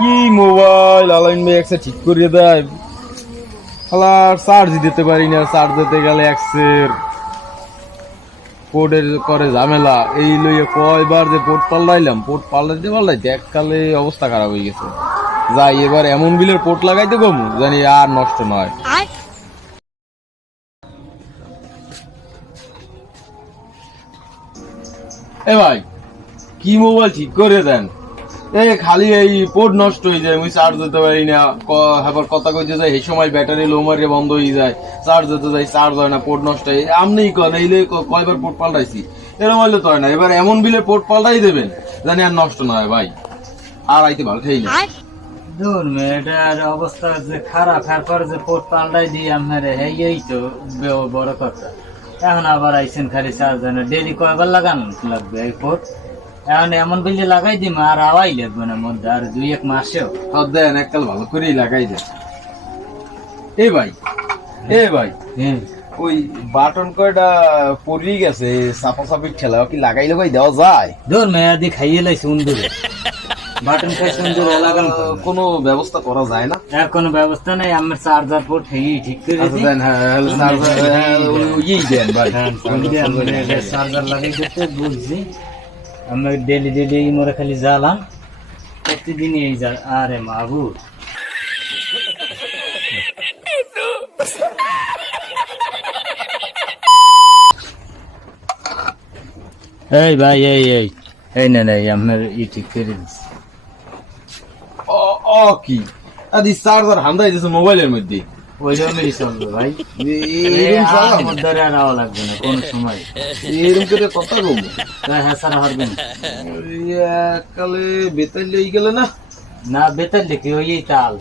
কি মোবাইল আলাইন ভাই একটা ঠিক করিয়ে দেয়। শালার চার্জ দিতে পারি না, চার্জ দিতে গেলে এক্সের পোর্টের করে ঝামেলা। এই লইয়ে কয়বার যে পোর্ট পাল্টাইতে এককালে অবস্থা খারাপ হয়ে গেছে। যাই এবার এমন বিলের পোর্ট লাগাইতে কমু জানি আর নষ্ট নয়। এ ভাই কি মোবাইল ঠিক করে দেন। খালি এই পোর্ট নষ্ট হয়ে যায়, মুই চার্জ দিতে পারি না। আবার কথা কইতে যাই এই সময় ব্যাটারি লো মারিয়ে বন্ধ হয়ে যায়, চার্জ দিতে যাই চার্জ হয় না, পোর্ট নষ্ট হয়। আপনি কয়বার পোর্ট পাল্টাইছি, এরকম হইলে তো হয় না। এবার এমন বিলে পোর্ট পাল্টাই দেবেন জানি আর নষ্ট নয় ভাই, আর আইতে ভালো খেয়ে না। দূর মেয়েটার অবস্থা যে খারাপ, এরপর যে পোর্ট পাল্টাই দিই আপনার এই তো বড় কথা। এখন আবার আইসেন খালি চার্জার, ডেলি কয়বার লাগানো লাগবে এই পোর্ট? এখন এমন বিল্ডে লাগাই দিম আর আওয়াই লাগবে না মধ্যে আর 2-1 মাসেও। দেন এককাল ভালো করেই লাগাই দেন। এ ভাই ওই বাটন কয়টা পড়ে গেছে, চাপাচাপির ঠেলা কি লাগাইলে ভাই দেওয়া যায়? দূর মেয়াদি খাইয়ে লাইছে উন্দুরে, বাটন খাই সুন্দর লাগান। কোনো ব্যবস্থা করা যায় না? এর কোনো ব্যবস্থা নাই। আমার চার্জার পোর্ট ঠিক করে দিই। দেন দেন ভাই, চার্জার লাগাই দিতে বলছি। আমরা ডেলি মোরে খালি জ্বালাম, প্রতিদিনই এই যা। আরে মাহবুব এই ভাই এই না আমার ঠিক করে দিচ্ছি। কি আদি চার্জার হামদাই দিছে মোবাইলের মধ্যে, ওই জন্যই চলবে ভাই। আর আওয়া লাগবে না কোনো সময়, এরকম করে কথা বলবো। হ্যাঁ সারা হারবে না। কালে বেতাল লই গেলে না? না বেতাল দেখি ওই তাল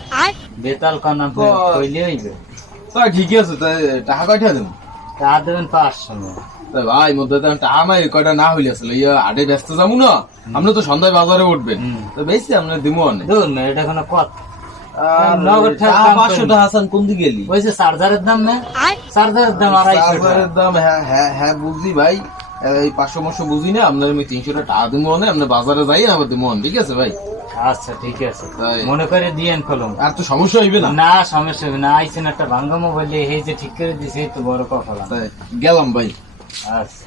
বেতাল কানা কইলে হইবে। তা ঠিক আছে, তাই টাকা কয়টা দেবো? তা দেবেন 500। তাই ভাই মধ্যে টাকা নাই, কয়টা না হইলে আসলে আটে ব্যস্ত যাবো না। আপনি তো সন্ধ্যায় বাজারে উঠবেন, তো বেশি আমরা দিবো অনেক। ধরুন না এটা কোনো কথা। 500 টাকা হাসান কোন দিকে গেলি? ওই যে চার্জারের দাম না, চার্জারের দাম 250 চার্জারের দাম। হ্যাঁ বুঝি ভাই, এই 500 বুঝি না। আপনার আমি 300 টাকা দিবো অনেক, আপনার বাজারে যাই আবার দিবো অনেক। ঠিক আছে ভাই? আচ্ছা ঠিক আছে, মনে করে দিয়েন কলম। আর তো সমস্যা হইবে না? না সমস্যা হবে না। আইছেন একটা ভাঙ্গা মোবাইল এই যে ঠিক করে দিছে, এই তো বড় কথা। গেলাম ভাই। আচ্ছা।